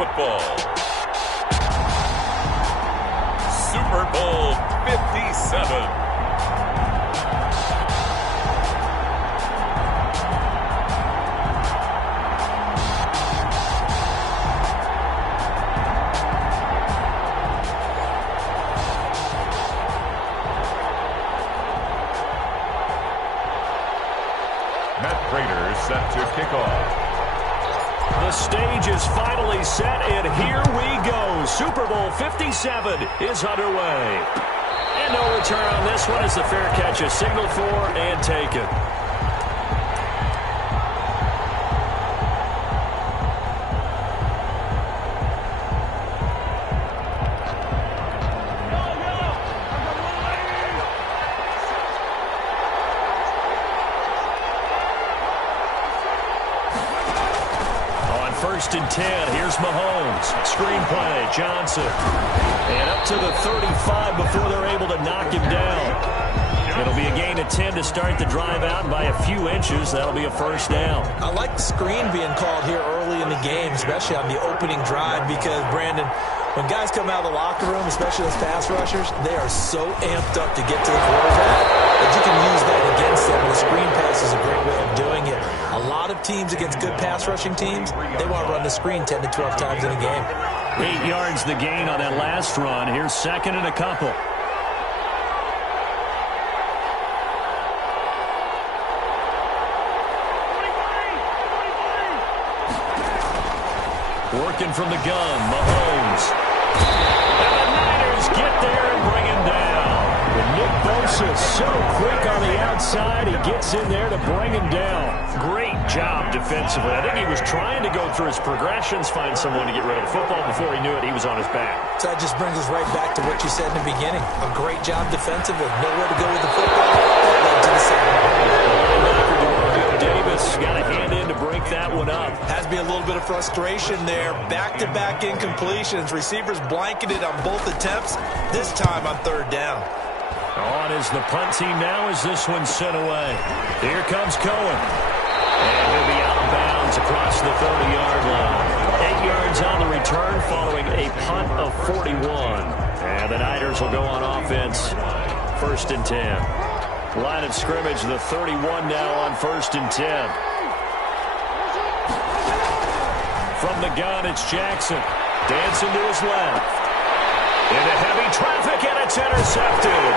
football. Super Bowl 57. Set to kick off. The stage is finally set, and here we go. Super Bowl 57 is underway. And no return on this one as the fair catch is signaled for and taken. First and 10. Here's Mahomes. Screen play. Johnson. And up to the 35 before they're able to knock him down. It'll be a gain of 10 to start the drive out by a few inches. That'll be a first down. I like the screen being called here early in the game, especially on the opening drive, because, Brandon, when guys come out of the locker room, especially those pass rushers, they are so amped up to get to the quarterback that you can use that against them. And the screen pass is a great way of doing it. A lot of teams against good pass rushing teams, they want to run the screen 10 to 12 times in a game. 8 yards the gain on that last run. Here's second and a couple. Working from the gun, Mahomes. And the Niners get there and bring him down. But Nick Bosa is so quick on the outside, he gets in there to bring him down. Great job defensively. I think he was trying to go through his progressions, find someone to get rid of the football. Before he knew it, he was on his back. So that just brings us right back to what you said in the beginning. A great job defensively. Nowhere to go with the football. That led to the second. Davis got a hand in to break that one up. Has to be a little bit of frustration there. Back-to-back incompletions. Receivers blanketed on both attempts, this time on third down. On is the punt team now as this one's sent away. Here comes Cohen. And he'll be out of bounds across the 30-yard line. 8 yards on the return following a punt of 41. And the Niners will go on offense. First and 10. Line of scrimmage, the 31 now on first and 10. From the gun, it's Jackson. Dancing to his left. Into heavy traffic, and it's intercepted.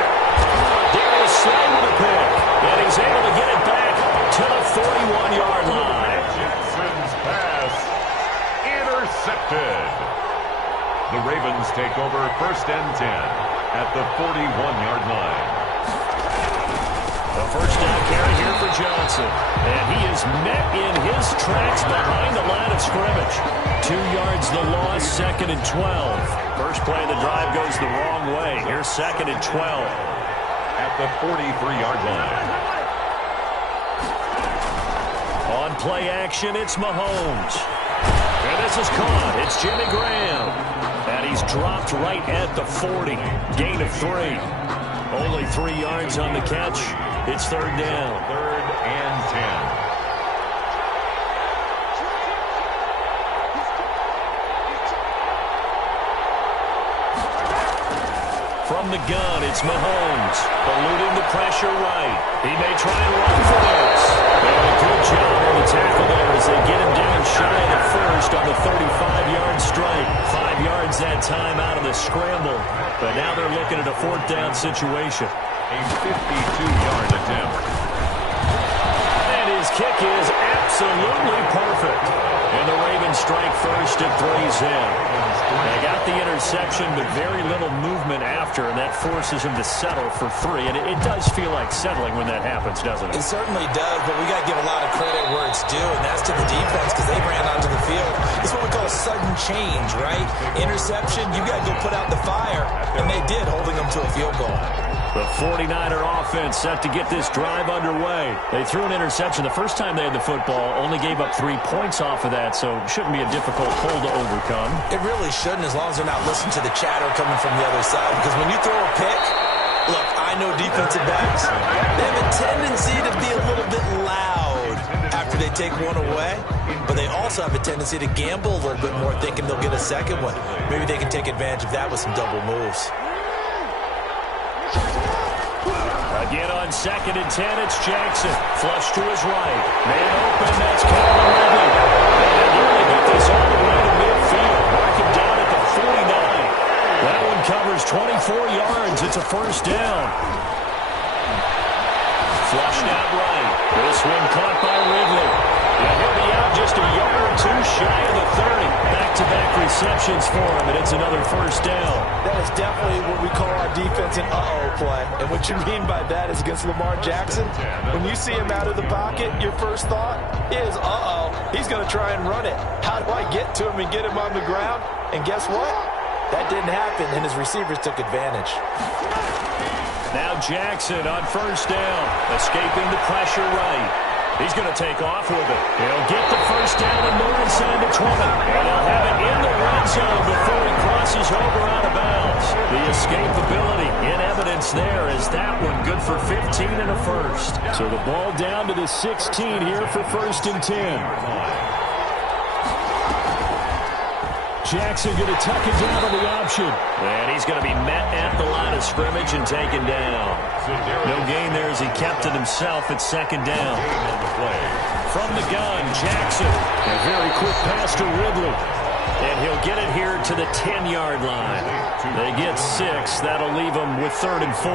Darius Slay with a pick. And he's able to get it back to the 41-yard line. Jackson's pass intercepted. The Ravens take over first and 10 at the 41-yard line. A first down carry here for Johnson. And he is met in his tracks behind the line of scrimmage. 2 yards the loss, second and 12. First play of the drive goes the wrong way. Here's second and 12. At the 43-yard line. On play action, it's Mahomes. And this is caught. It's Jimmy Graham. And he's dropped right at the 40. Gain of 3. Only 3 yards on the catch. It's third down. Third and 10. From the gun, it's Mahomes. Eluding the pressure right. He may try and run for this. And a good job on the tackle there as they get him down shy of the first on the 35-yard strike. 5 yards that time out of the scramble. But now they're looking at a fourth down situation. A 52-yard attempt. And his kick is absolutely perfect. And the Ravens strike first at 3's in. They got the interception, but very little movement after, and that forces him to settle for 3. And it does feel like settling when that happens, doesn't it? It certainly does, but we got to give a lot of credit where it's due, and that's to the defense because they ran onto the field. It's what we call a sudden change, right? Interception, you got to go put out the fire, and they did, holding them to a field goal. The 49er offense set to get this drive underway. They threw an interception the first time they had the football, only gave up 3 points off of that, so it shouldn't be a difficult hole to overcome. It really shouldn't, as long as they're not listening to the chatter coming from the other side, because when you throw a pick, look, I know defensive backs, they have a tendency to be a little bit loud after they take one away, but they also have a tendency to gamble a little bit more, thinking they'll get a second one. Maybe they can take advantage of that with some double moves. Again on 2nd and 10, it's Jackson. Flush to his right. Man open, that's Calvin Ridley. And nearly got this all the way to midfield. Mark him down at the 49. That one covers 24 yards. It's a first down. Flushed out right. This one caught by Ridley. And he'll be out just a yard or two shy of the 30. Back-to-back receptions for him, and it's another first down. That is definitely what we call our defense an uh-oh play. And what you mean by that is against Lamar Jackson, when you see him out of the pocket, your first thought is, uh-oh, he's going to try and run it. How do I get to him and get him on the ground? And guess what? That didn't happen, and his receivers took advantage. Now Jackson on first down, escaping the pressure right. He's going to take off with it. He'll get the first down and more inside the 20. And he'll have it in the red zone before he crosses over out of bounds. The escapability in evidence there is that one good for 15 and a first. So the ball down to the 16 here for 1st and 10. Jackson going to tuck it down on the option. And he's going to be met at the line of scrimmage and taken down. No gain there as he kept it himself at 2nd down. From the gun, Jackson. A very quick pass to Ridley. And he'll get it here to the 10-yard line. They get 6. That'll leave them with 3rd and 4.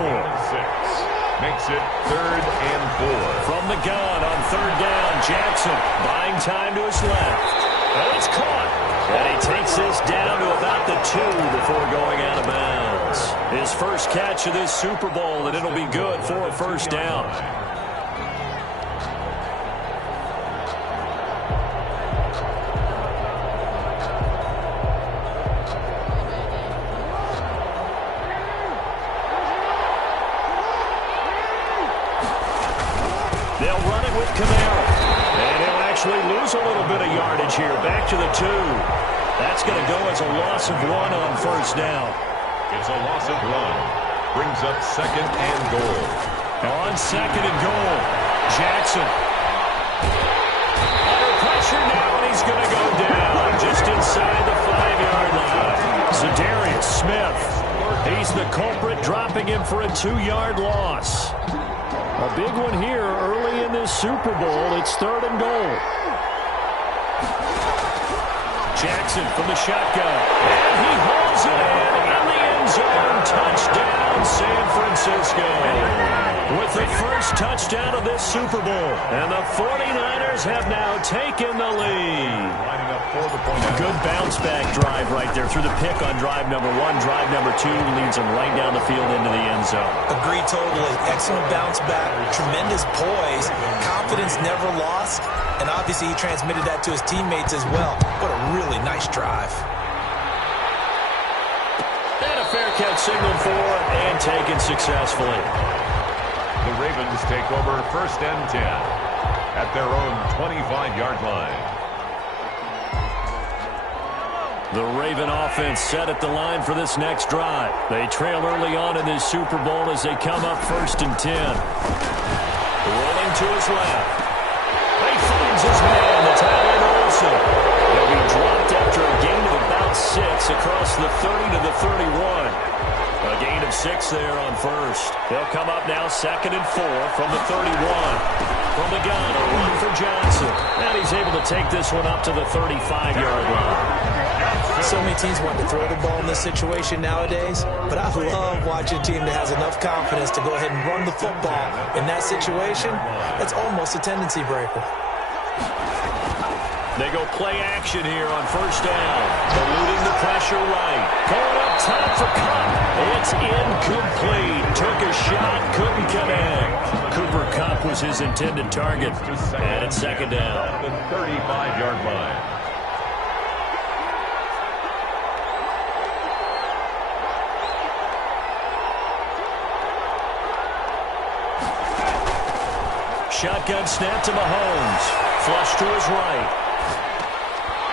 Makes it 3rd and 4. From the gun on 3rd down, Jackson buying time to his left. And it's caught. And he takes this down to about the 2 before going out of bounds. His first catch of this Super Bowl, and it'll be good for a first down. They'll run it with Kamara. And he'll actually lose a little bit of yardage here. Back to the 2. That's going to go as a loss of 1 on first down. It's a loss of 1. Brings up 2nd and goal. On 2nd and goal, Jackson. Under pressure now, and he's going to go down just inside the 5-yard line. Zadarius Smith. He's the culprit, dropping him for a 2-yard loss. A big one here early in this Super Bowl. It's 3rd and goal. Jackson from the shotgun. And he holds it in the end zone. Touchdown, San Francisco. With the first touchdown of this Super Bowl. And the 49ers have now taken the lead. Lining up for the point. Good bounce-back drive right there through the pick on drive number 1. Drive number 2 leads them right down the field into the end zone. Agree totally. Excellent bounce back. Tremendous poise. Confidence never lost. And obviously he transmitted that to his teammates as well. What a really nice drive. And a fair catch signaled for and taken successfully. The Ravens take over 1st and 10 at their own 25-yard line. The Raven offense set at the line for this next drive. They trail early on in this Super Bowl as they come up 1st and 10. Rolling to his left. He finds his man, the tight end Olsen. He'll be dropped after a gain of about 6 across the 30 to the 31. A gain of 6 there on first. They'll come up now 2nd and 4 from the 31. From the gun, a run for Johnson. And he's able to take this one up to the 35-yard line. So many teams want to throw the ball in this situation nowadays, but I love watching a team that has enough confidence to go ahead and run the football. In that situation, that's almost a tendency breaker. They go play action here on first down. Eluding the pressure right. Going up top for Kupp. It's incomplete. Took a shot, couldn't connect. Cooper Kupp was his intended target. And it's 2nd down. The 35-yard line. Shotgun snap to Mahomes. Flush to his right.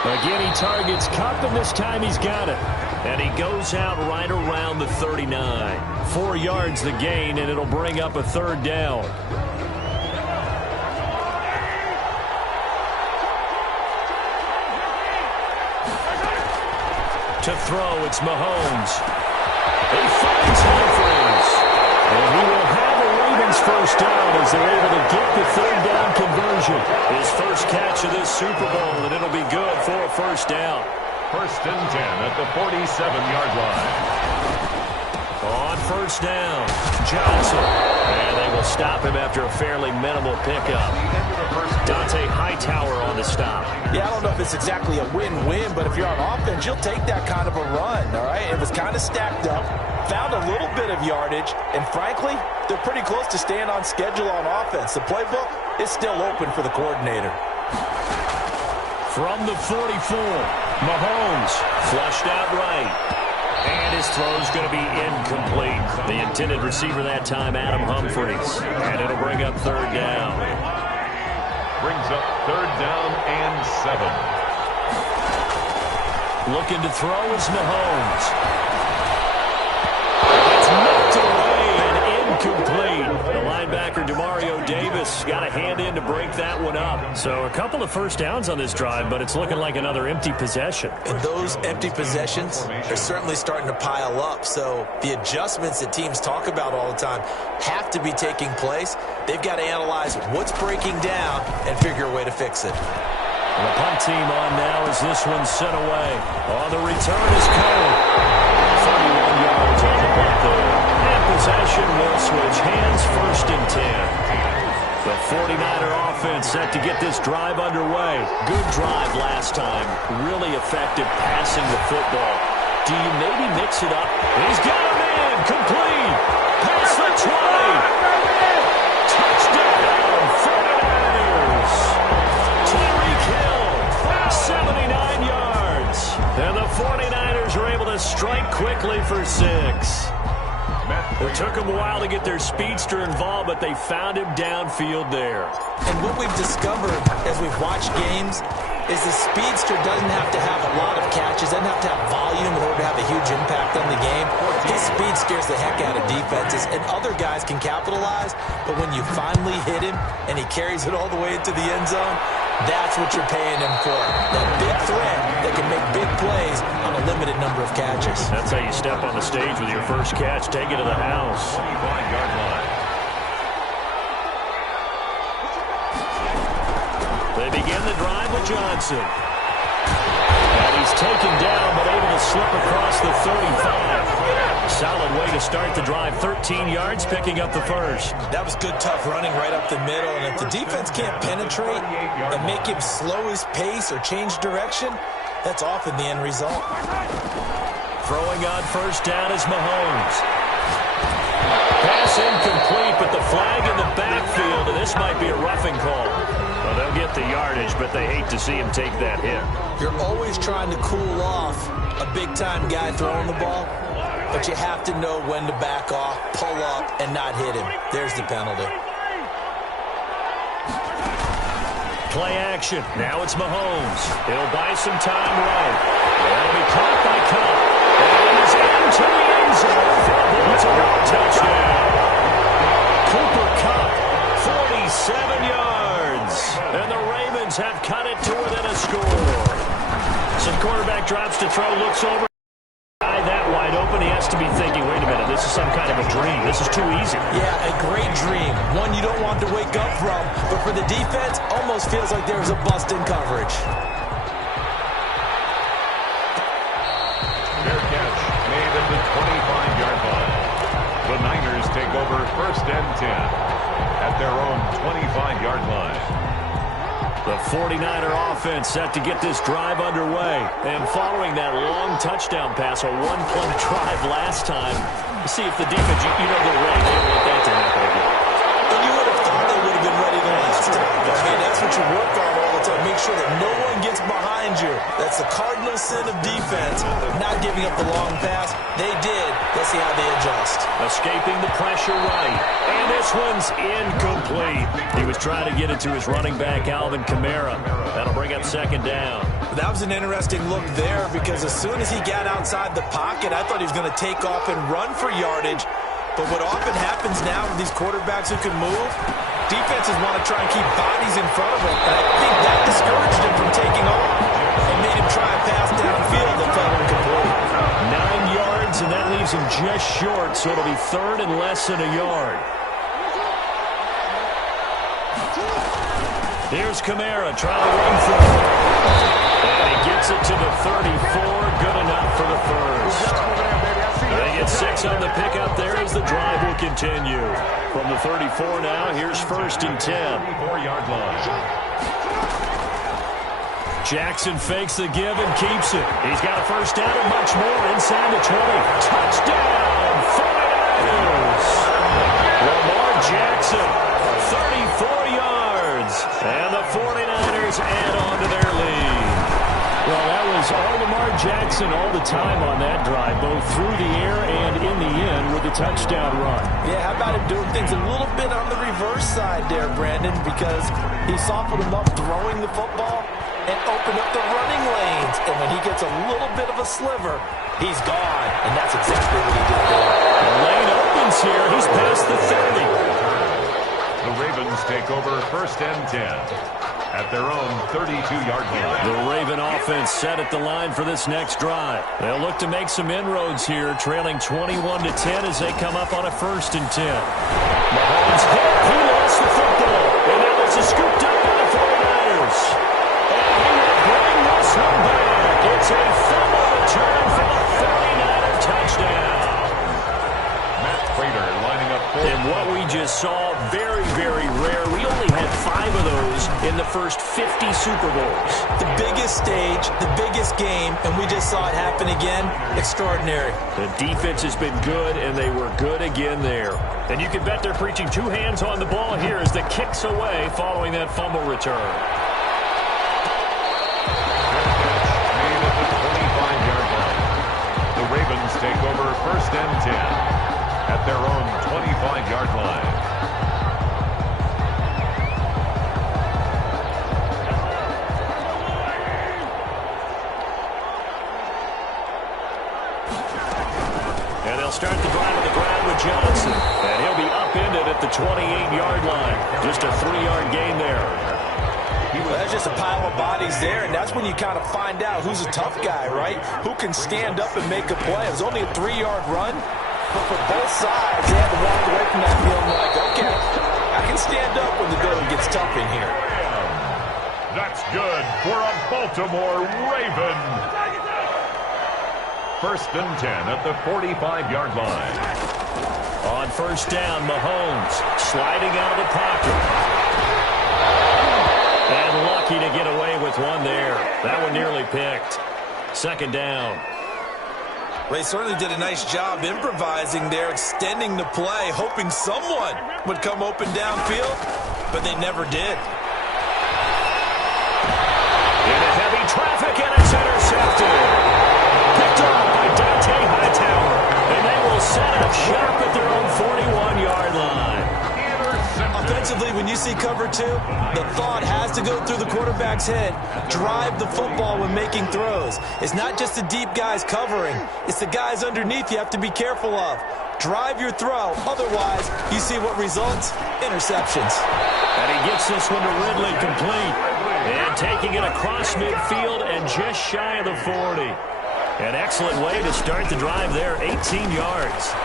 Again, he targets Kupp, and this time he's got it. And he goes out right around the 39. 4 yards the gain, and it'll bring up a 3rd down. To throw, it's Mahomes. He finds Humphries. And he will have a Ravens first down as they're able to get the third down conversion. His first catch of this Super Bowl, and it'll be good for a first down. First and 10 at the 47-yard line. On first down, Johnson. And they will stop him after a fairly minimal pickup. Dante Hightower on the stop. Yeah, I don't know if it's exactly a win-win, but if you're on offense, you'll take that kind of a run, all right? It was kind of stacked up, found a little bit of yardage, and frankly, they're pretty close to staying on schedule on offense. The playbook is still open for the coordinator. From the 44, Mahomes flushed out right. And his throw's going to be incomplete. The intended receiver that time, Adam Humphries. And it'll bring up third down. Brings up third down and 7. Looking to throw is Mahomes. It's knocked away and incomplete. The linebacker, Demario Davis, got a hand in to break that one up. So a couple of first downs on this drive, but it's looking like another empty possession. And those empty possessions are certainly starting to pile up. So the adjustments that teams talk about all the time have to be taking place. They've got to analyze what's breaking down and figure a way to fix it. The punt team on now as this one's sent away. On the return is Cohen. 31 yards on the punt there. And possession will switch hands, first and 10. The 49er offense set to get this drive underway. Good drive last time. Really effective passing the football. Do you maybe mix it up? He's got him in. Complete. Past the 20. Touchdown, 49ers. Tyreek Hill, 79 yards. And the 49ers are able to strike quickly for 6. It took them a while to get their speedster involved, but they found him downfield there. And what we've discovered as we've watched games is the speedster doesn't have to have a lot of catches, doesn't have to have volume in order to have a huge impact on the game. His speed scares the heck out of defenses, and other guys can capitalize, but when you finally hit him and he carries it all the way into the end zone, that's what you're paying him for. That big threat that can make big plays on a limited number of catches. That's how you step on the stage with your first catch. Take it to the house. 25-yard line. They begin the drive with Johnson. And he's taken down, but able to slip across the 35. Solid way to start the drive. 13 yards, picking up the first. That was good, tough running right up the middle. And if the defense can't penetrate and make him slow his pace or change direction, that's often the end result. Throwing on first down is Mahomes. Pass incomplete, but the flag in the backfield, and this might be a roughing call. Well, they'll get the yardage, but they hate to see him take that hit. You're always trying to cool off a big-time guy throwing the ball, but you have to know when to back off, pull up, and not hit him. There's the penalty. Play action. Now it's Mahomes. He'll buy some time right. That'll be caught by Cup. And he's into the end zone. It's a touchdown. Cooper Cup, 47 yards. And the Ravens have cut it to within a score. Some quarterback drops to throw, looks over. That wide open, he has to be thinking, wait a minute, this is some kind of a dream. This is too easy. Yeah, a great dream. One you don't want to wake up from. But for the defense, almost feels like there's a bust in coverage. Fair catch made at the 25-yard line. The Niners take over first and 10 at their own 25-yard line. The 49er offense set to get this drive underway. And following that long touchdown pass, a one-play drive last time, see if the defense, you know they're ready. They don't want that to happen again. And you would have thought they would have been ready the last time. I mean, that's what you work on all the time. Make sure that no one gets behind you. That's the cardinal sin of defense, not giving up the long pass. They did. Let's see how they adjust. Escaping the pressure right. And this one's incomplete. He was trying to get it to his running back, Alvin Kamara. That'll bring up second down. That was an interesting look there because as soon as he got outside the pocket, I thought he was going to take off and run for yardage. But what often happens now with these quarterbacks who can move, defenses want to try and keep bodies in front of them. And I think that discouraged him from taking off and made him try a pass downfield that fell incomplete. leaves him just short, so it'll be third and less than a yard. Here's Kamara trying to run for it. And he gets it to the 34. Good enough for the first. They get 6 on the pickup there as the drive will continue. From the 34 now, here's first and 10. 34-yard line. Jackson fakes the give and keeps it. He's got a first down and much more inside the 20. Touchdown, 49ers. Lamar Jackson, 34 yards. And the 49ers add on to their lead. Well, that was all Lamar Jackson all the time on that drive, both through the air and in the end with the touchdown run. Yeah, how about him doing things a little bit on the reverse side there, Brandon, because he softened him up throwing the football and opened up the running lanes. And when he gets a little bit of a sliver, he's gone. And that's exactly what he did there. The lane opens here. He's past the 30. The Ravens take over first and 10 at their own 32-yard line. The Raven offense set at the line for this next drive. They'll look to make some inroads here, trailing 21-10 as they come up on a first and 10. Mahomes hit. He lost the football. And now it's a scooped up by the 49ers. And he will bring this one back. It's a fumble return for the 49er touchdown. Matt Prater lining up for. And what we just saw, very, very rare. We only had 5 of those in the first 50 Super Bowls. The biggest stage, the biggest game, and we just saw it happen again. Extraordinary. The defense has been good, and they were good again there. And you can bet they're preaching 2 hands on the ball here as the kick's away following that fumble return. Made at the 25-yard line. The Ravens take over first and 10 at their own 25-yard line. And they'll start the drive on the ground with Johnson. And he'll be upended at the 28-yard line. Just a 3-yard gain there. Well, there's just a pile of bodies there, and that's when you kind of find out who's a tough guy, right? Who can stand up and make a play. It was only a 3-yard run, but for both sides, they had to walk away from that feeling like, okay, I can stand up when the going gets tough in here. That's good for a Baltimore Raven. First and 10 at the 45-yard line. On first down, Mahomes sliding out of the pocket. And lucky to get away with one there. That one nearly picked. Second down. They certainly did a nice job improvising there, extending the play, hoping someone would come open downfield, but they never did. Into heavy traffic, and it's intercepted. Picked off by Dante Hightower. And they will set up shop at their own 41-yard line. Offensively, when you see cover 2, the thought has to go through the quarterback's head. Drive the football when making throws. It's not just the deep guys covering. It's the guys underneath you have to be careful of. Drive your throw. Otherwise, you see what results? Interceptions. And he gets this one to Ridley complete. And taking it across midfield and just shy of the 40. An excellent way to start the drive there, 18 yards.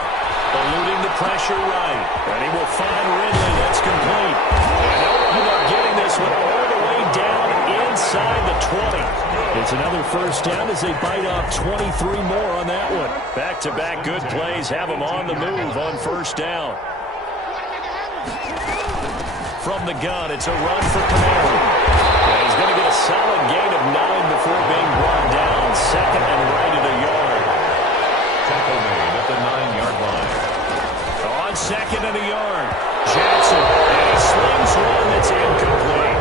Eluding the pressure right. And he will find Ridley. That's complete. And open up getting this one all the way down inside the 20. It's another first down as they bite off 23 more on that one. Back-to-back good plays have them on the move on first down. From the gun, it's a run for Kamara. And he's going to get a solid gain of 9 before being brought down. Second and right at a yard. Tackle made at the 9-yard line. On second and a yard. Jackson, and he slings one that's incomplete.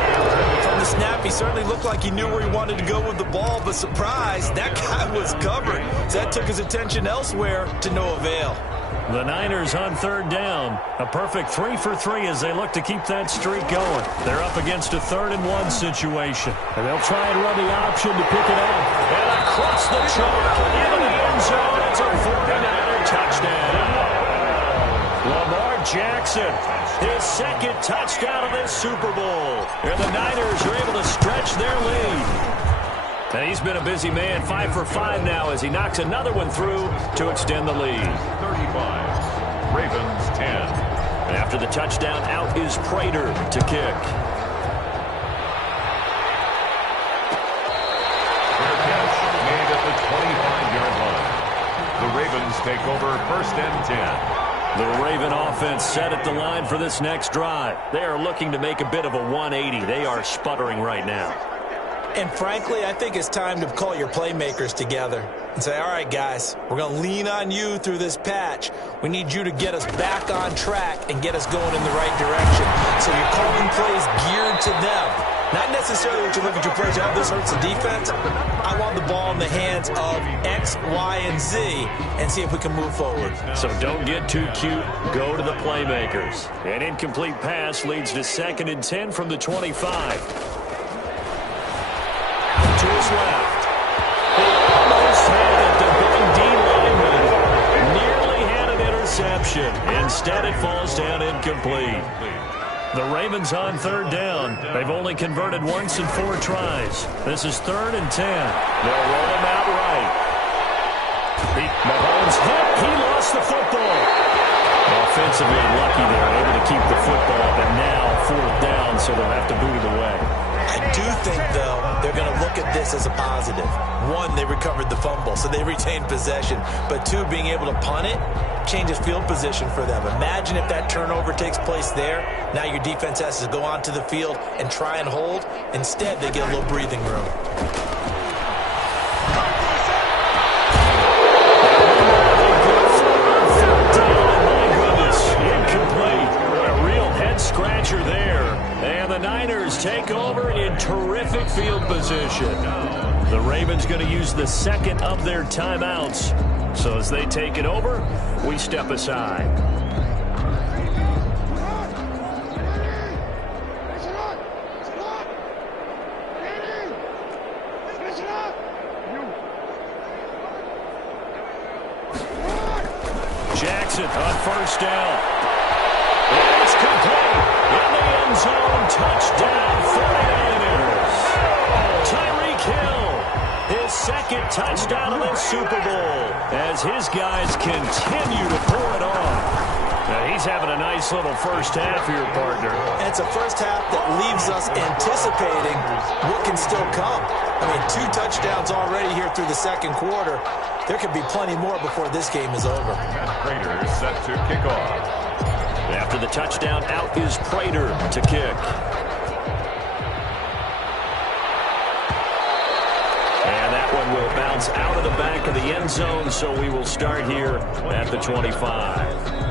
From the snap, he certainly looked like he knew where he wanted to go with the ball, but surprise, that guy was covered. So that took his attention elsewhere to no avail. The Niners on third down. A perfect 3 for 3 as they look to keep that streak going. They're up against a 3rd and 1 situation. And they'll try and run the option to pick it up. And across the chalk into the end zone. It's a 49er touchdown. Lamar Jackson, his second touchdown of this Super Bowl. And the Niners are able to stretch their lead. And he's been a busy man, 5 for 5 now as he knocks another one through to extend the lead. 35. Ravens 10. After the touchdown, out is Prater to kick. Fair catch made at the 25-yard line. The Ravens take over 1st and 10. The Raven offense set at the line for this next drive. They are looking to make a bit of a 180. They are sputtering right now. And frankly, I think it's time to call your playmakers together and say, all right, guys, we're going to lean on you through this patch. We need you to get us back on track and get us going in the right direction. So you're calling plays geared to them. Not necessarily what you look at your plays, oh, this hurts the defense. I want the ball in the hands of X, Y, and Z and see if we can move forward. So don't get too cute. Go to the playmakers. An incomplete pass leads to 2nd and 10 from the 25. To his left. He almost had it. The big D lineman nearly had an interception. Instead, it falls down incomplete. The Ravens on 3rd down. They've only converted once in 4 tries. This is 3rd and 10. They'll roll him out right. Mahomes hit. He lost the football. Offensively lucky there, able to keep the football, but now 4th down, so they'll have to boot it away. I do think, though, they're going to look at this as a positive. 1, they recovered the fumble, so they retained possession. But 2, being able to punt it changes field position for them. Imagine if that turnover takes place there. Now your defense has to go onto the field and try and hold. Instead, they get a little breathing room. Scratcher there, and the Niners take over in terrific field position. The Ravens going to use the 2nd of their timeouts. So as they take it over, we step aside. Jackson on 1st down. It's complete in the end zone. Touchdown, 49ers. Tyreek Hill, his 2nd touchdown of the Super Bowl as his guys continue to pour it on. Now he's having a nice little first half here, partner. And it's a first half that leaves us anticipating what can still come. I mean, 2 touchdowns already here through the 2nd quarter. There could be plenty more before this game is over. Prater set to kick off. After the touchdown, out is Prater to kick. And that one will bounce out of the back of the end zone, so we will start here at the 25.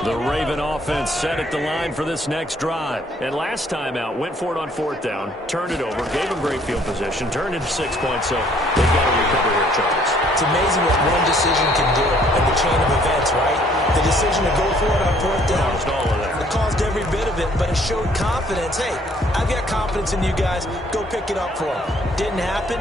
The Raven offense set at the line for this next drive. And last time out, went for it on 4th down, turned it over, gave them great field position, turned into 6 points, so they've got to recover here, Charles. It's amazing what one decision can do in the chain of events, right? The decision to go for it on 4th down. Caused all of that. It caused every bit of it, but it showed confidence. Hey, I've got confidence in you guys. Go pick it up for them. Didn't happen.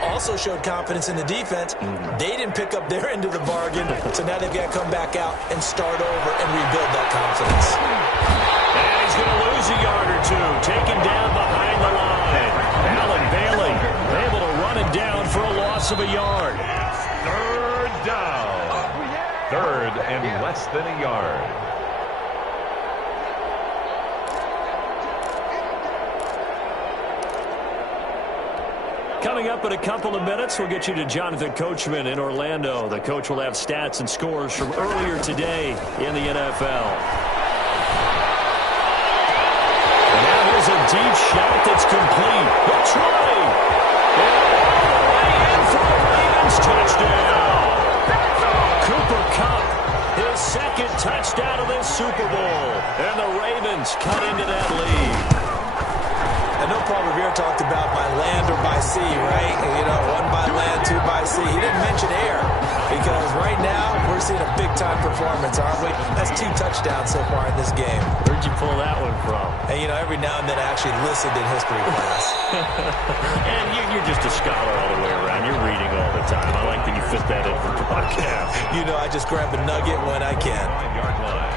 Also showed confidence in the defense. They didn't pick up their end of the bargain, so now they've got to come back out and start over and rebuild that confidence. And he's going to lose a yard or 2, taken down behind the line. Allen Bailey able to run it down for a loss of a yard. 3rd down. 3rd and less than a yard. Coming up in a couple of minutes, we'll get you to Jonathan Coachman in Orlando. The coach will have stats and scores from earlier today in the NFL. And now here's a deep shot that's complete. It's running. And all the way in for the Ravens touchdown. Cooper Kupp, his 2nd touchdown of this Super Bowl. And the Ravens cut into that lead. I know Paul Revere talked about by land or by sea, right? You know, 1 by land, 2 by sea. He didn't mention air because right now we're seeing a big-time performance, aren't we? That's 2 touchdowns so far in this game. Where'd you pull that one from? And, you know, every now and then I actually listened in history class. And you're just a scholar all the way around. You're reading all the time. I like that you fit that in for broadcast. You know, I just grab a nugget when I can. 5-yard line.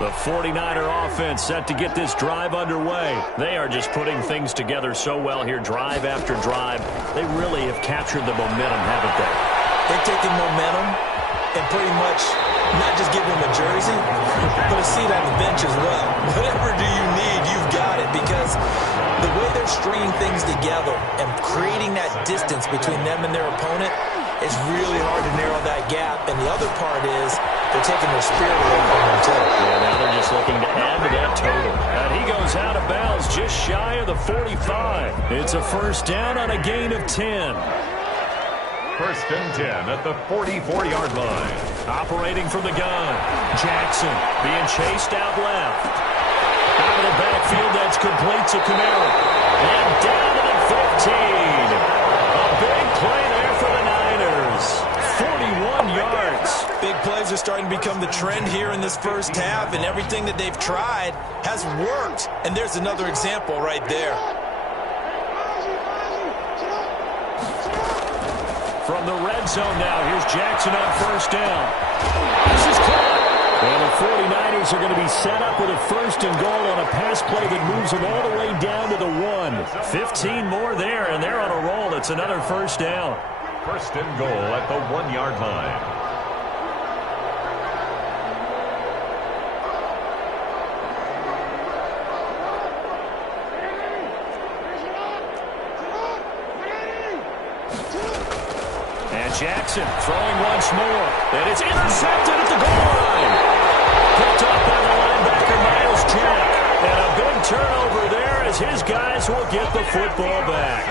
The 49er offense set to get this drive underway. They are just putting things together so well here, drive after drive. They really have captured the momentum, haven't they? They're taking momentum and pretty much not just giving them a jersey, but a seat on the bench as well. Whatever do you need, you've got it, because the way they're stringing things together and creating that distance between them and their opponent, it's really hard to narrow that gap. And the other part is they're taking their spirit away from them, too. Yeah, now they're just looking to add to that total. And he goes out of bounds just shy of the 45. It's a first down on a gain of 10. First and 10 at the 44-yard line. Operating from the gun. Jackson being chased out left. Out of the backfield, that's complete to Kamara. And down to the 15. A big play there for the Niners. 41 yards. Big plays are starting to become the trend here in this first half, and everything that they've tried has worked. And there's another example right there. From the red zone now, here's Jackson on first down. This is caught. And the 49ers are going to be set up with a first and goal on a pass play that moves them all the way down to the 1. 15 more there, and they're on a roll. It's another first down. First and goal at the 1-yard line. Jackson throwing once more, and it's intercepted at the goal line. Picked up by the linebacker, Miles Jack. And a big turnover there as his guys will get the football back.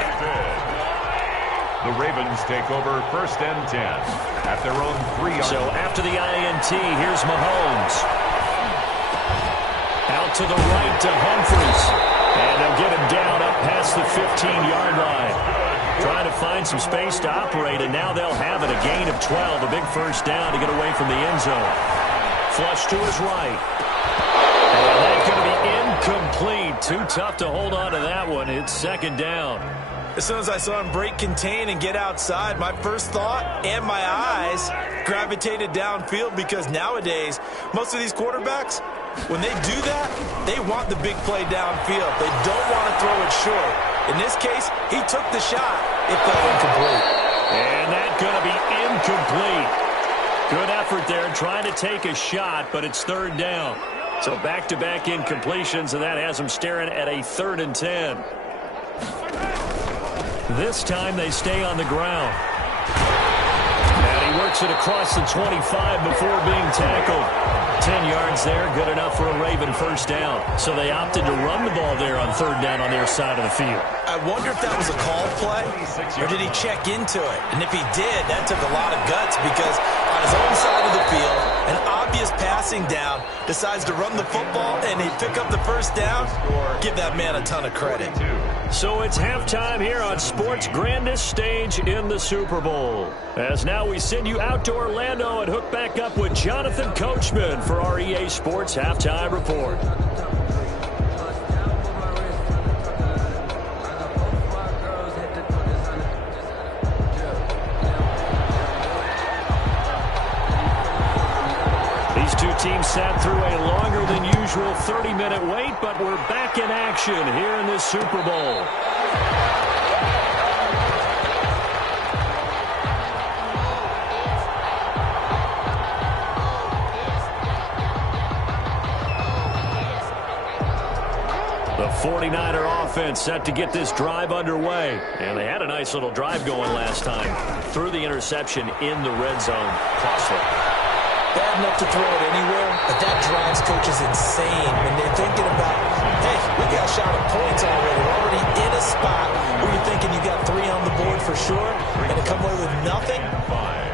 The Ravens take over first and 10 at their own 3-yard line. So after the INT, here's Mahomes. Out to the right to Humphries. And they'll get him down up past the 15-yard line. Trying to find some space to operate, and now they'll have it. A gain of 12, a big first down to get away from the end zone. Flush to his right. And that's going to be incomplete. Too tough to hold on to that one. It's second down. As soon as I saw him break contain and get outside, my first thought and my eyes gravitated downfield, because nowadays, most of these quarterbacks, when they do that, they want the big play downfield. They don't want to throw it short. In this case, he took the shot. It fell incomplete. And that's going to be incomplete. Good effort there trying to take a shot, but it's third down. So back-to-back incompletions, and that has them staring at a 3rd and 10. This time they stay on the ground. And he works it across the 25 before being tackled. 10 yards there, good enough for a Raven first down. So they opted to run the ball there on third down on their side of the field. I wonder if that was a call play, or did he check into it? And if he did, that took a lot of guts, because on his own side of the field, an obvious passing down, decides to run the football, and he pick up the first down. Give that man a ton of credit. So it's halftime here on sports' grandest stage in the Super Bowl. As now we send you out to Orlando and hook back up with Jonathan Coachman for our EA Sports Halftime Report. These two teams sat through a longer than usual 30-minute wait, but we're back in action here in this Super Bowl. The 49er offense set to get this drive underway. And they had a nice little drive going last time. Threw the interception in the red zone. Costly. Bad enough to throw it anywhere, but that drives coaches insane when they're thinking about, hey, we got a shot at points already. We're already in a spot where you're thinking you got 3 on the board for sure, and to come away with nothing,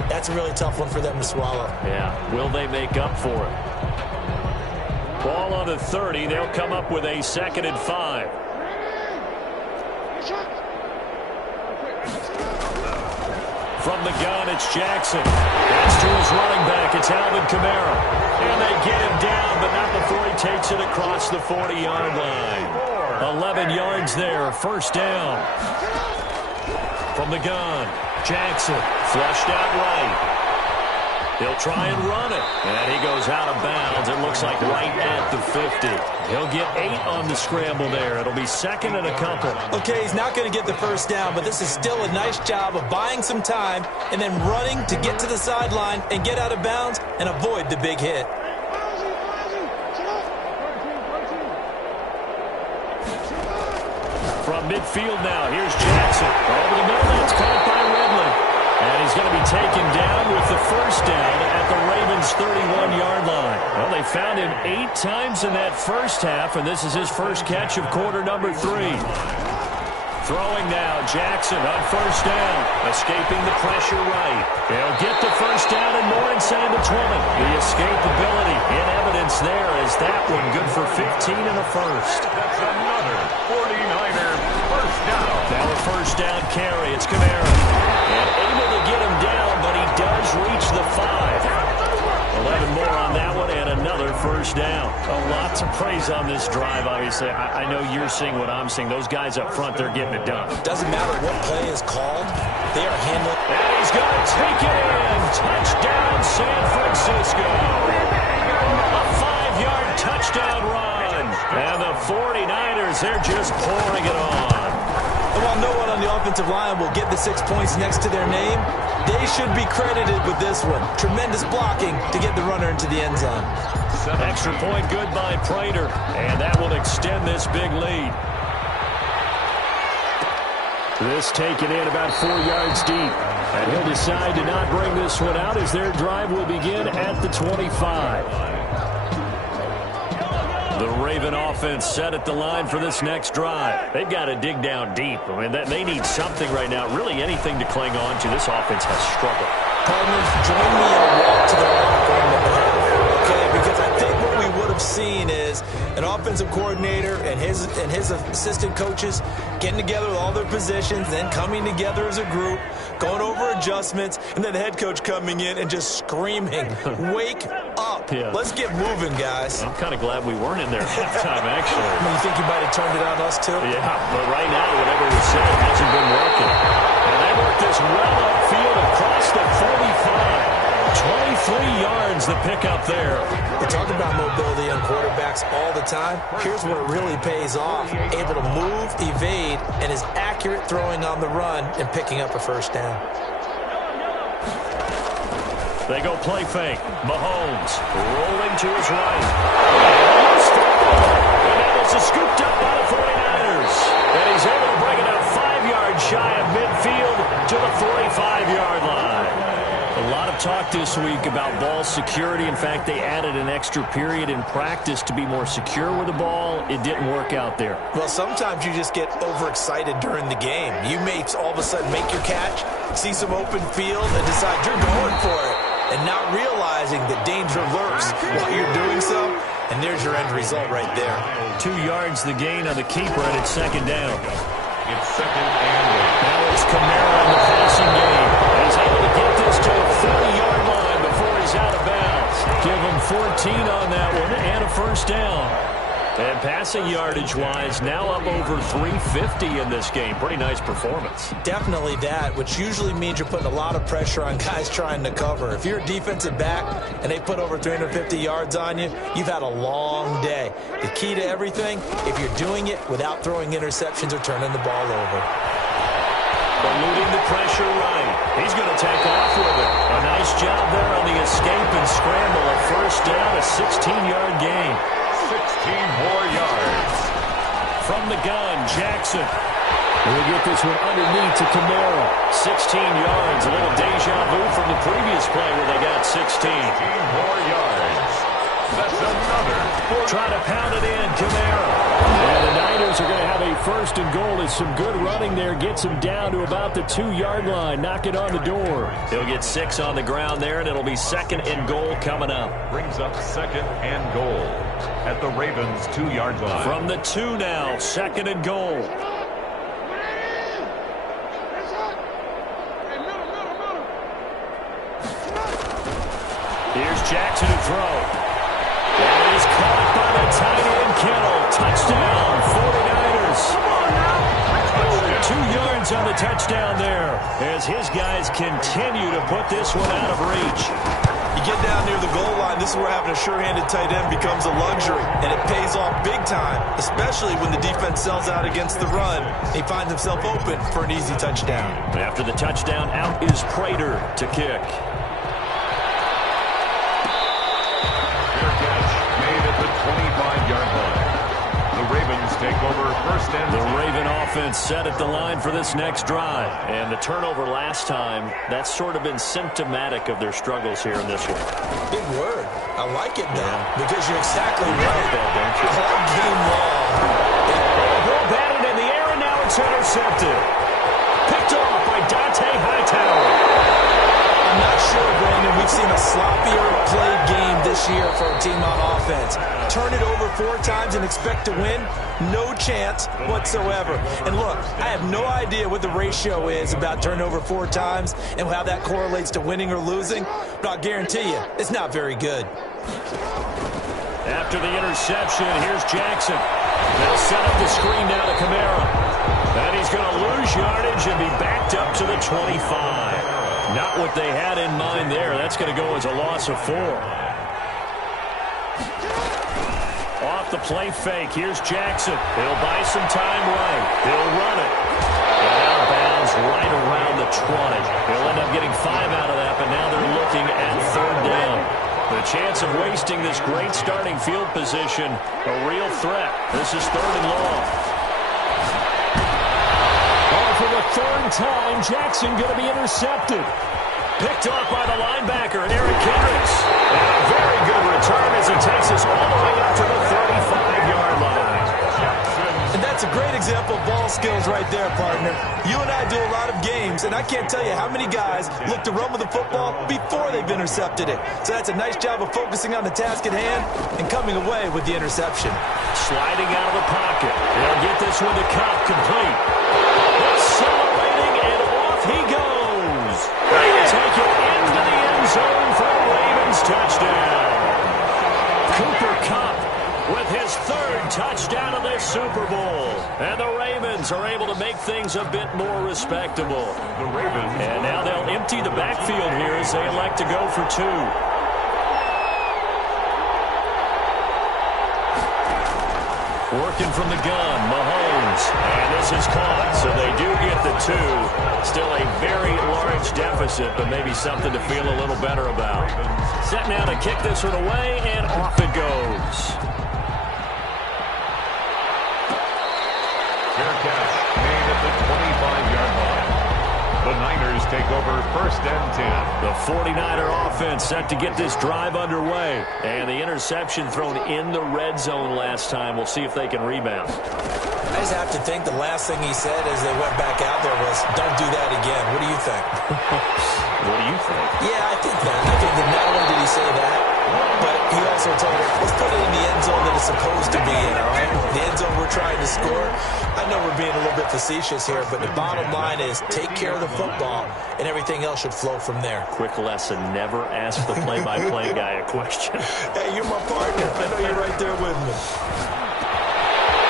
that's a really tough one for them to swallow. Yeah, will they make up for it? Ball on the 30. They'll come up with a 2nd and 5. From the gun, it's Jackson. That's to his running back. It's Alvin Kamara. And they get him down, but not before he takes it across the 40-yard line. 11 yards there, first down. From the gun, Jackson flushed out right. He'll try and run it. And he goes out of bounds. It looks like right at the 50. He'll get 8 on the scramble there. It'll be second and a couple. Okay, he's not going to get the first down, but this is still a nice job of buying some time and then running to get to the sideline and get out of bounds and avoid the big hit. From midfield now, here's Jackson. Over the middle, that's caught by Redley. And he's going to be taken down with the first down at the Ravens' 31-yard line. Well, they found him 8 times in that first half, and this is his first catch of quarter number 3. Throwing now, Jackson on first down, escaping the pressure right. He'll get the first down and more inside the 20. The escapability in evidence there as that one good for 15 and a first. That's another 49er first down. Now a first down carry. It's Kamara. And able to get him down, but he does reach the 5. 11 more on that one and another first down. Lots of praise on this drive, obviously. I know you're seeing what I'm seeing. Those guys up front, they're getting it done. Doesn't matter what play is called. They are handling. And he's going to take it in. Touchdown, San Francisco. A 5-yard touchdown run. And the 49ers, they're just pouring it on. And while no one on the offensive line will get the 6 points next to their name, they should be credited with this one. Tremendous blocking to get the runner into the end zone. Extra point good by Prater, and that will extend this big lead. This taken in about 4 yards deep, and he'll decide to not bring this one out as their drive will begin at the 25. The Raven offense set at the line for this next drive. They've got to dig down deep. I mean, they need something right now, really anything to cling on to. This offense has struggled. Partners, join me in a walk to the locker room, okay? Because I think what we would have seen is an offensive coordinator and his assistant coaches getting together with all their positions, then coming together as a group, going over adjustments, and then the head coach coming in and just screaming, "Wake up. Yeah. Let's get moving, guys." I'm kind of glad we weren't in there at halftime, actually. You think you might have turned it on us, too? Yeah, but right now, whatever we said hasn't been working. And they work this well upfield across the 45. 23 yards the pickup there. We talk about mobility on quarterbacks all the time. Here's where it really pays off. Able to move, evade, and is accurate throwing on the run and picking up a first down. They go play fake. Mahomes rolling to his right. And that was scooped up by the 49ers. And he's able to bring it up 5 yards shy of midfield to the 45-yard line. A lot of talk this week about ball security. In fact, they added an extra period in practice to be more secure with the ball. It didn't work out there. Well, sometimes you just get overexcited during the game. You may all of a sudden make your catch, see some open field, and decide you're going for it, and not realizing that danger lurks while you're doing so. And there's your end result right there. 2 yards the gain on the keeper, and it's second down. It's second and 8. Now it's Kamara in the passing game. He's able to get this to a 30-yard line before he's out of bounds. Give him 14 on that one and a first down. And passing yardage-wise, now up over 350 in this game. Pretty nice performance. Definitely that, which usually means you're putting a lot of pressure on guys trying to cover. If you're a defensive back and they put over 350 yards on you, you've had a long day. The key to everything, if you're doing it without throwing interceptions or turning the ball over. Eluding the pressure right. He's going to take off with it. A nice job there on the escape and scramble. A first down, a 16-yard gain. 16 more yards. From the gun, Jackson. We'll get this one underneath to Kamara. 16 yards. A little deja vu from the previous play where they got 16. 16 more yards. That's another. Try to pound it in, Kamara. And the Niners are going to have a first and goal as some good running there gets him down to about the 2-yard line. Knock it on the door. He'll get 6 on the ground there, and it'll be second and goal coming up. Brings up second and goal at the Ravens' 2-yard line. From the 2 now, second and goal. Here's Jackson to throw. And he's caught by the tight end, Kittle. Touchdown, 49ers. 2 yards on the touchdown there as his guys continue to put this one out of reach. You get down near the goal line, this is where having a sure-handed tight end becomes a luxury, and it pays off big time, especially when the defense sells out against the run. He finds himself open for an easy touchdown. After the touchdown, out is Prater to kick. Fair catch made at the 25-yard line. The Ravens take over first and the Raven offense set at the line for this next drive. And the turnover last time, that's sort of been symptomatic of their struggles here in this one. Big word. I like it now because you're exactly right. Don't you? All game long. Ball batted in the air, and now it's intercepted. Picked off by Dante Hightower. I'm not sure, Brandon. We've seen a sloppier played game this year for a team on offense. Turn it over 4 times and expect to win? No chance whatsoever. And look, I have no idea what the ratio is about turnover 4 times and how that correlates to winning or losing, but I'll guarantee you, it's not very good. After the interception, here's Jackson. They'll set up the screen now to Kamara. And he's going to lose yardage and be backed up to the 25. Not what they had in mind there. That's going to go as a loss of 4. Off the play fake. Here's Jackson. He'll buy some time right. He'll run it. And out of bounds right around the 20. He'll end up getting 5 out of that, but now they're looking at 3rd down. The chance of wasting this great starting field position, a real threat. This is 3rd and long. For the 3rd time, Jackson going to be intercepted. Picked off by the linebacker, Eric Kendricks. And a very good return as he takes us all the way up to the 35-yard line. And that's a great example of ball skills right there, partner. You and I do a lot of games, and I can't tell you how many guys look to run with the football before they've intercepted it. So that's a nice job of focusing on the task at hand and coming away with the interception. Sliding out of the pocket. They'll get this one to Cobb complete. Accelerating, and off he goes. They take it into the end zone for a Ravens touchdown. Cooper Kupp with his 3rd touchdown of this Super Bowl. And the Ravens are able to make things a bit more respectable. the Ravens. And now they'll empty the backfield here as they elect to go for 2. Working from the gun, Mahomes. And this is caught, so they do get the 2. Still a very large deficit, but maybe something to feel a little better about. Set now to kick this one away, and off it goes. Fair catch made at the 25-yard line. The Niners take over first and 10. The 49er offense set to get this drive underway. And the interception thrown in the red zone last time. We'll see if they can rebound. I just have to think the last thing he said as they went back out there was, don't do that again. What do you think? What do you think? Yeah, I think that. I think that not only did he say that, but he also told her, let's put it in the end zone that it's supposed to be in, all right? The end zone we're trying to score. I know we're being a little bit facetious here, but the bottom line is take care of the football, and everything else should flow from there. Quick lesson, never ask the play-by-play guy a question. Hey, you're my partner. I know you're right there with me.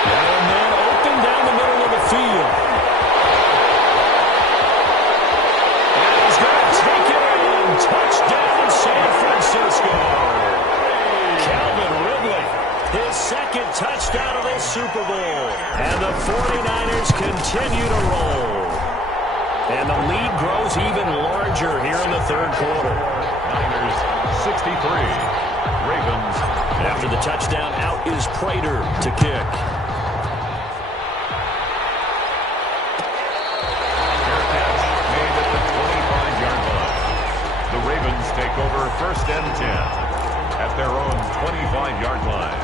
Now a man open down the middle of the field. And he's going to take it in. Touchdown, San Francisco. Calvin Ridley, his 2nd touchdown of this Super Bowl. And the 49ers continue to roll. And the lead grows even larger here in the 3rd quarter. Niners 63. Ravens. After the touchdown, out is Prater to kick. Fair catch made at the 25-yard line. The Ravens take over first and 10 at their own 25-yard line.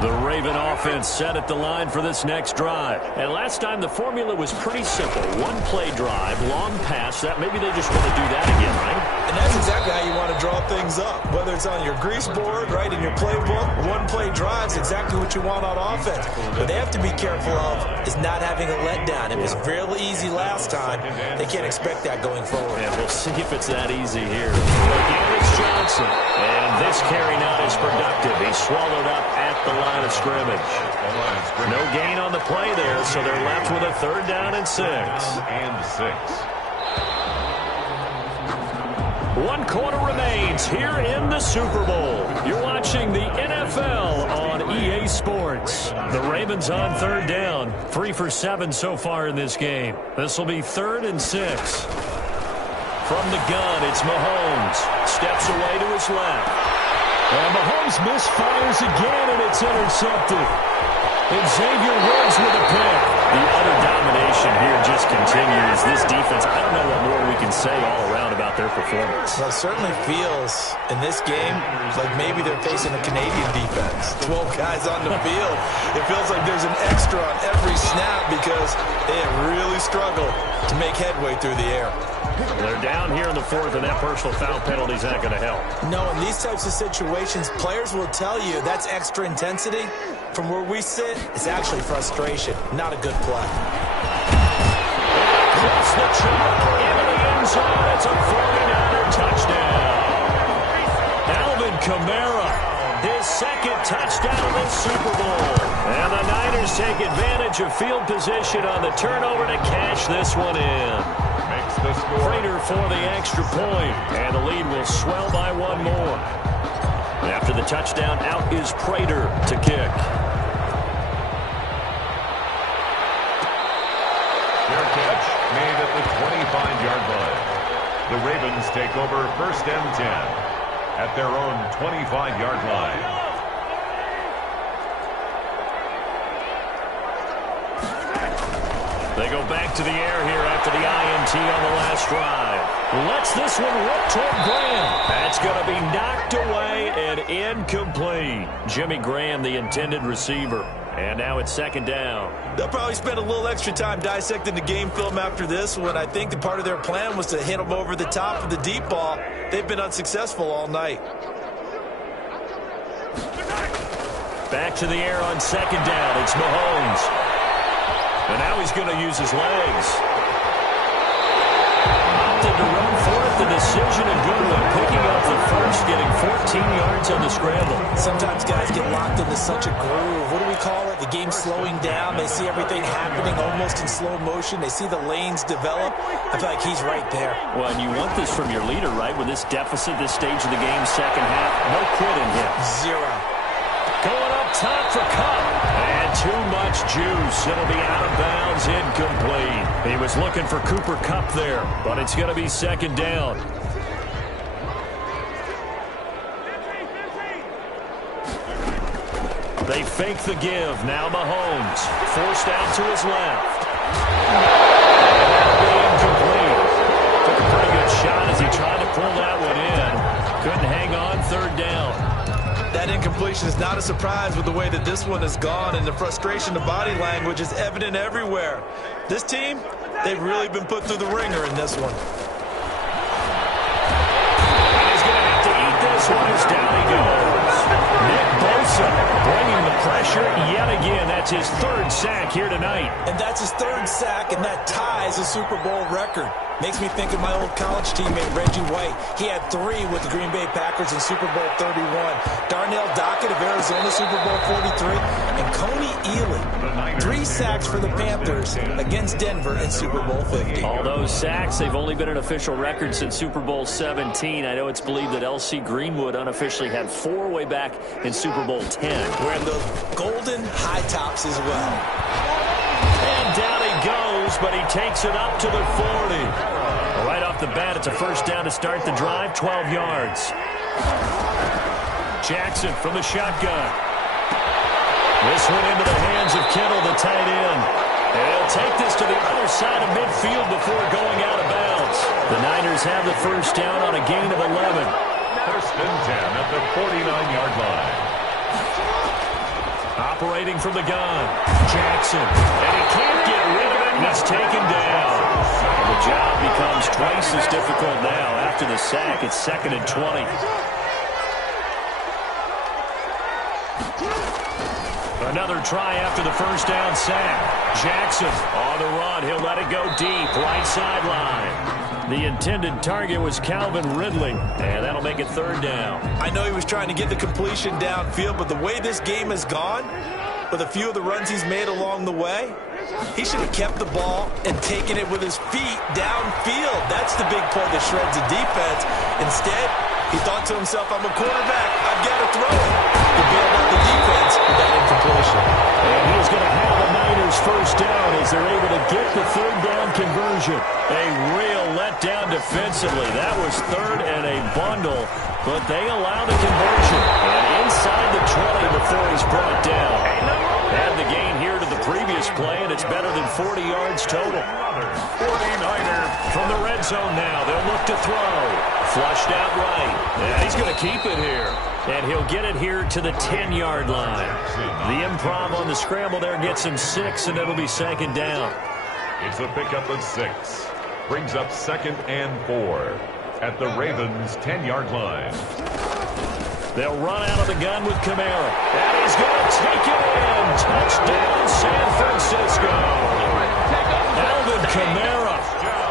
The Raven offense set at the line for this next drive. And last time the formula was pretty simple. 1-play drive, long pass. That maybe they just want to do that again, right? And that's exactly how you want to draw things up. Whether it's on your grease board, right, in your playbook, 1-play drive is exactly what you want on offense. What they have to be careful of is not having a letdown. It was real easy last time. They can't expect that going forward. And we'll see if it's that easy here. Again, it's Johnson. And this carry not is productive. He's swallowed up at the line of scrimmage. No gain on the play there, so they're left with a 3rd down and 6. One quarter remains here in the Super Bowl. You're watching the NFL on EA Sports. The Ravens on third down. 3 for 7 so far in this game. This will be 3rd and 6. From the gun, it's Mahomes. Steps away to his left. And Mahomes misfires again, and it's intercepted. Xavier Rhodes with a pick. The utter domination here just continues. This defense, I don't know what more we can say all around about their performance. Well, it certainly feels in this game like maybe they're facing a Canadian defense. 12 guys on the field. It feels like there's an extra on every snap because they have really struggled to make headway through the air. They're down here in the 4th, and that personal foul penalty is not going to help. No, in these types of situations, players will tell you that's extra intensity. From where we sit, it's actually frustration, not a good play. Across the chalk, into the end zone, it's a 49er touchdown. Alvin Kamara, his 2nd touchdown this Super Bowl. And the Niners take advantage of field position on the turnover to cash this one in. Makes the score. Prater for the extra point, and the lead will swell by 1 more. After the touchdown, out is Prater to kick. Fair catch made at the 25-yard line. The Ravens take over 1st and 10 at their own 25-yard line. They go back to the air here after the INT on the last drive. Lets this one rip toward Graham. That's going to be knocked away and incomplete. Jimmy Graham, the intended receiver. And now it's 2nd down. They'll probably spend a little extra time dissecting the game film after this one. I think the part of their plan was to hit them over the top of the deep ball. They've been unsuccessful all night. Back to the air on 2nd down. It's Mahomes. And now he's going to use his legs. Opted to run for it. The decision a good one. Picking up the first, getting 14 yards on the scramble. Sometimes guys get locked into such a groove. What do we call it? The game's slowing down. They see everything happening almost in slow motion. They see the lanes develop. I feel like he's right there. Well, and you want this from your leader, right? With this deficit, this stage of the game, 2nd half. No quitting him. 0. Going up top for Cup. And too much juice. It'll be out of bounds, incomplete. He was looking for Cooper Kupp there, but it's going to be 2nd down. They fake the give. Now Mahomes. Forced out to his left. Incomplete. Took a pretty good shot as he tried to pull that one in. Couldn't hang on. 3rd down. That incompletion is not a surprise with the way that this one has gone, and the frustration of body language is evident everywhere. This team, they've really been put through the ringer in this one. He's going to have to eat this one as down he goes. Nick Bosa bringing the pressure yet again. That's his 3rd sack here tonight. And that's his 3rd sack, and that ties a Super Bowl record. Makes me think of my old college teammate, Reggie White. He had 3 with the Green Bay Packers in Super Bowl 31. Darnell Dockett of Arizona, Super Bowl 43. And Coney Ealy, 3 sacks for the Panthers against Denver in Super Bowl 50. All those sacks, they've only been an official record since Super Bowl 17. I know it's believed that L.C. Greenwood unofficially had 4 way back in Super Bowl 10. Wearing the golden high tops as well. And down he goes, but he takes it up to the 40. Right off the bat, it's a 1st down to start the drive, 12 yards. Jackson from the shotgun. This one into the hands of Kittle, the tight end. And he'll take this to the other side of midfield before going out of bounds. The Niners have the 1st down on a gain of 11. 1st and 10 at the 49-yard line. Operating from the gun, Jackson. And he can't get rid of it. He's taken down. And the job becomes twice as difficult now. After the sack, it's 2nd and 20. Another try after the 1st down sack. Jackson on the run. He'll let it go deep. Right sideline. The intended target was Calvin Ridley, and that'll make it 3rd down. I know he was trying to get the completion downfield, but the way this game has gone, with a few of the runs he's made along the way, He should have kept the ball and taken it with his feet downfield. That's the big play that shreds the defense. Instead, he thought to himself, I'm a quarterback. I've got to throw it. He bailed out the defense with that incompletion. And he's going to have the Niners first down as they're able to get the third down conversion. A real letdown defensively. That was third and a bundle, but they allow the conversion. And inside the 20 before he's brought down. Add the gain here to the previous play, and it's better than 40 yards total. 49er. From the red zone now, they'll look to throw. Flushed out right. And he's going to keep it here. And he'll get it here to the 10-yard line. The improv on the scramble there gets him 6, and it'll be second down. It's a pickup of 6. Brings up 2nd and 4 at the Ravens' 10-yard line. They'll run out of the gun with Kamara. And he's going to take it in. Touchdown, San Francisco. Alvin Kamara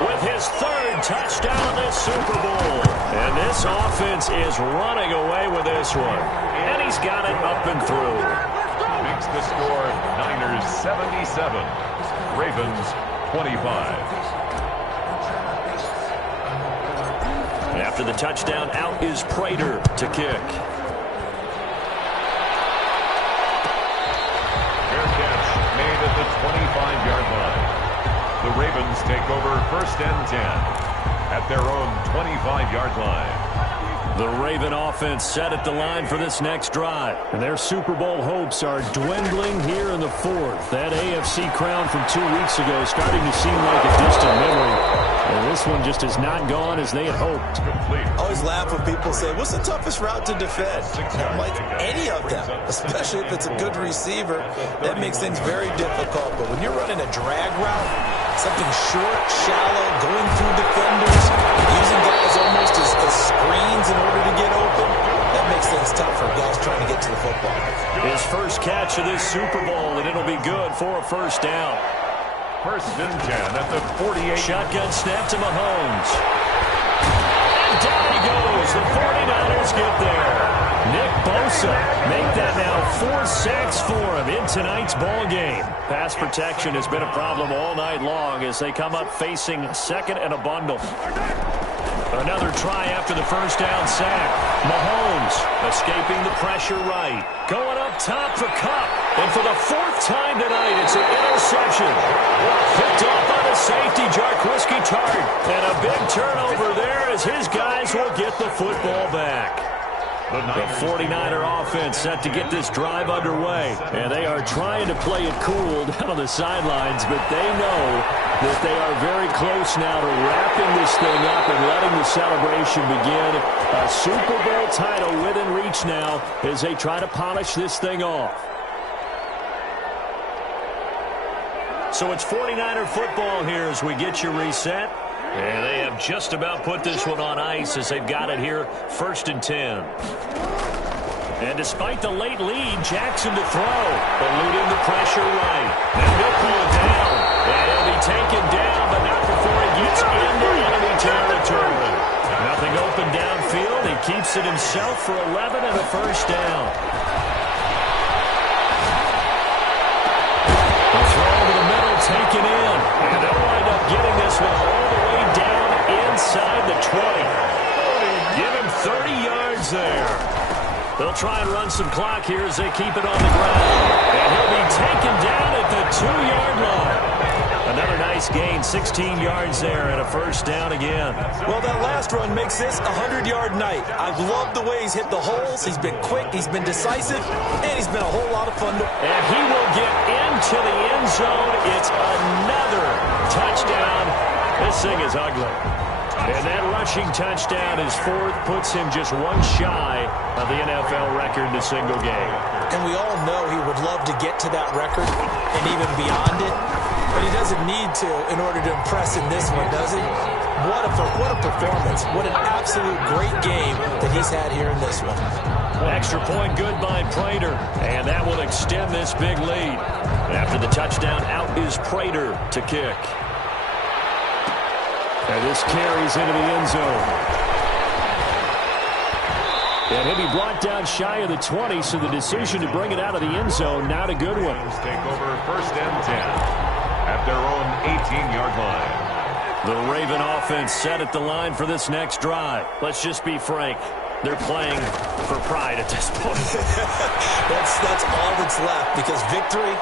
with his 3rd touchdown of this Super Bowl. And this offense is running away with this one. And he's got it up and through. Makes the score Niners 77. Ravens 25. After the touchdown, out is Prater to kick. Fair catch made at the 25-yard line. The Ravens take over 1st and 10 at their own 25-yard line. The Raven offense set at the line for this next drive. And their Super Bowl hopes are dwindling here in the 4th. That AFC crown from 2 weeks ago is starting to seem like a distant memory. And this one just has not gone as they had hoped. Complete. I always laugh when people say, what's the toughest route to defend? I'm like, any of them, especially if it's a good receiver. That makes things very difficult. But when you're running a drag route, something short, shallow, going through defenders, using guys almost as screens in order to get open, that makes things tough for guys trying to get to the football. His first catch of this Super Bowl, and it'll be good for a first down. 1st and 10 at the 48. Shotgun snap to Mahomes. And down he goes. The 49ers get there. Nick Bosa make that now 4 sacks for him in tonight's ball game. Pass protection has been a problem all night long as they come up facing 2nd and a bundle. Another try after the first down sack. Mahomes escaping the pressure right. Going up top for Kupp. And for the 4th time tonight, it's an interception. Picked off by the safety, Jarquiski Tart. And a big turnover there as his guys will get the football back. The 49er offense set to get this drive underway. And they are trying to play it cool down on the sidelines, but they know that they are very close now to wrapping this thing up and letting the celebration begin. A Super Bowl title within reach now as they try to polish this thing off. So it's 49er football here as we get you reset. And they have just about put this one on ice as they've got it here 1st and 10. And despite the late lead, Jackson to throw. Eluding the pressure right. Now he'll pull it down. And he'll be taken down, but not before he gets into enemy territory. Nothing open downfield. He keeps it himself for 11 and a first down. The throw to the middle taken in. And they'll wind up getting this one all the way down inside the 20. Give him 30 yards there. They'll try and run some clock here as they keep it on the ground. And he'll be taken down at the 2-yard line. Another nice gain, 16 yards there and a first down again. Well, that last run makes this a 100-yard night. I've loved the way he's hit the holes. He's been quick, he's been decisive, and he's been a whole lot of fun to... And he will get into the end zone. It's another touchdown. This thing is ugly. And that rushing touchdown, his 4th, puts him just one shy of the NFL record in a single game. And we all know he would love to get to that record and even beyond it. But he doesn't need to in order to impress in this one, does he? What a performance. What an absolute great game that he's had here in this one. Extra point good by Prater. And that will extend this big lead. After the touchdown, out is Prater to kick. And this carries into the end zone. And he'll be brought down shy of the 20, so the decision to bring it out of the end zone, not a good one. Take over 1st and 10. at their own 18-yard line. The Raven offense set at the line for this next drive. Let's just be frank. They're playing for pride at this point. that's all that's left, because victory,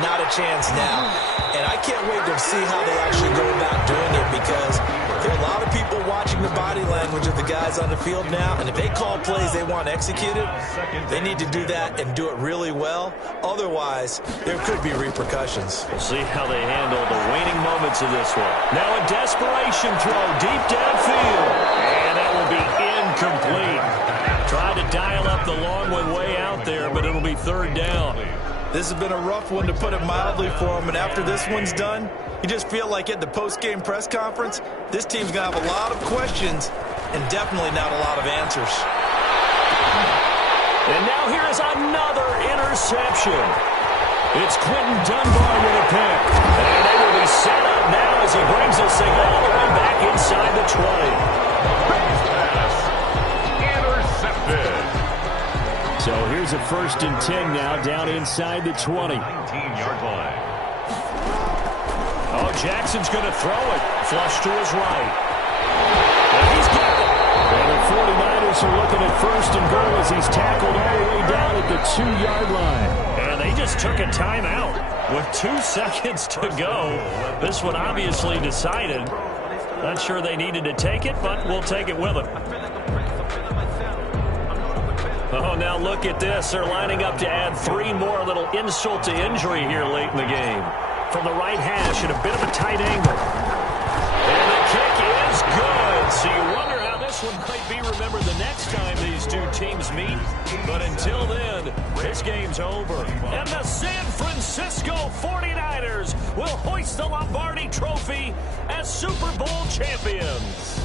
not a chance now. And I can't wait to see how they actually go about doing it, because there are a lot of people watching the body language of the guys on the field now, and if they call plays they want executed, they need to do that and do it really well. Otherwise, there could be repercussions. We'll see how they handle the waning moments of this one. Now a desperation throw deep downfield, and that will be incomplete. Tried to dial up the long one way out there, but it'll be third down. This has been a rough one, to put it mildly, for him. And after this one's done, you just feel like at the post-game press conference, this team's going to have a lot of questions and definitely not a lot of answers. And now here is another interception. It's Quentin Dunbar with a pick. And they will be set up now as he brings this thing all the way back inside the 20. Intercepted. So here's a 1st and 10 now, down inside the 20. 19-yard line. Oh, Jackson's going to throw it. Flush to his right. And he's got it. And the 49ers are looking at 1st and goal as he's tackled all the way down at the 2-yard line. And they just took a timeout with 2 seconds to go. This one obviously decided. Not sure they needed to take it, but we'll take it with them. Oh, now look at this. They're lining up to add 3 more, a little insult to injury here late in the game. From the right hash at a bit of a tight angle. And the kick is good. So you wonder how this one might be remembered the next time these two teams meet. But until then, this game's over. And the San Francisco 49ers will hoist the Lombardi Trophy as Super Bowl champions.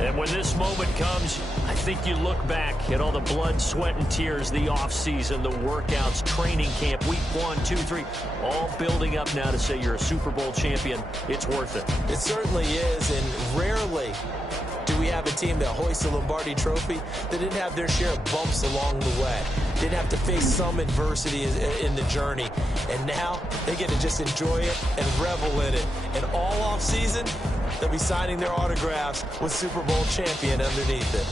And when this moment comes, I think you look back at all the blood, sweat, and tears, the offseason, the workouts, training camp, week 1, 2, 3, all building up now to say you're a Super Bowl champion. It's worth it. It certainly is, and rarely do we have a team that hoists the Lombardi Trophy that didn't have their share of bumps along the way, didn't have to face some adversity in the journey, and now they get to just enjoy it and revel in it. And all offseason, they'll be signing their autographs with Super Bowl champion underneath it.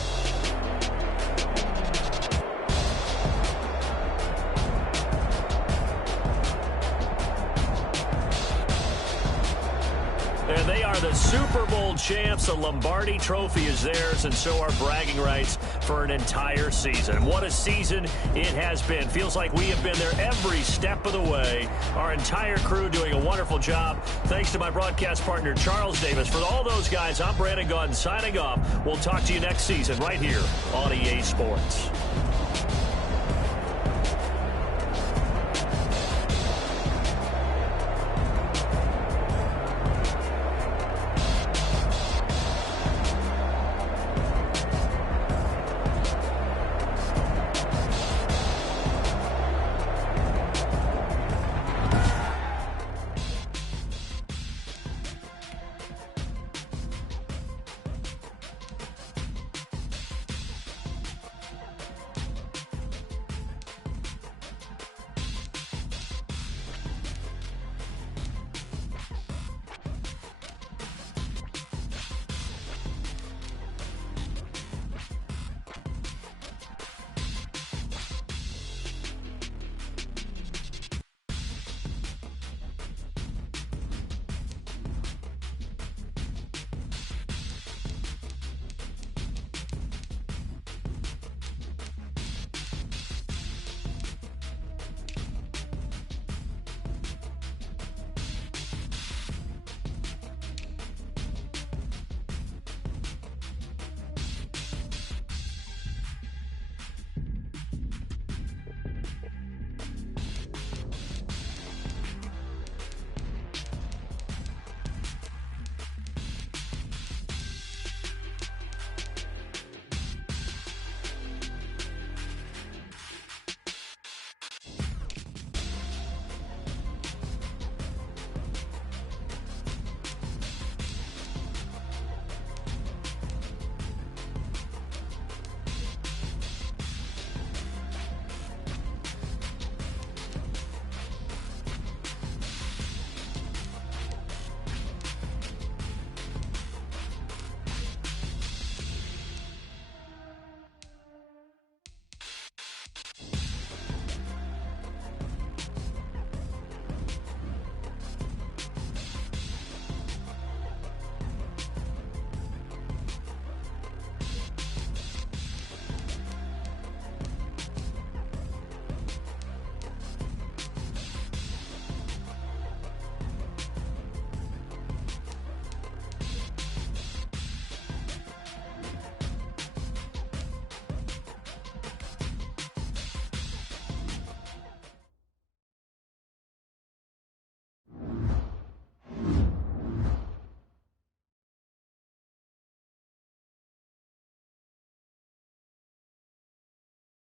And they are the Super Bowl champs. The Lombardi Trophy is theirs, and so are bragging rights for an entire season. What a season it has been. Feels like we have been there every step of the way. Our entire crew doing a wonderful job. Thanks to my broadcast partner, Charles Davis. For all those guys, I'm Brandon Gaudin signing off. We'll talk to you next season right here on EA Sports.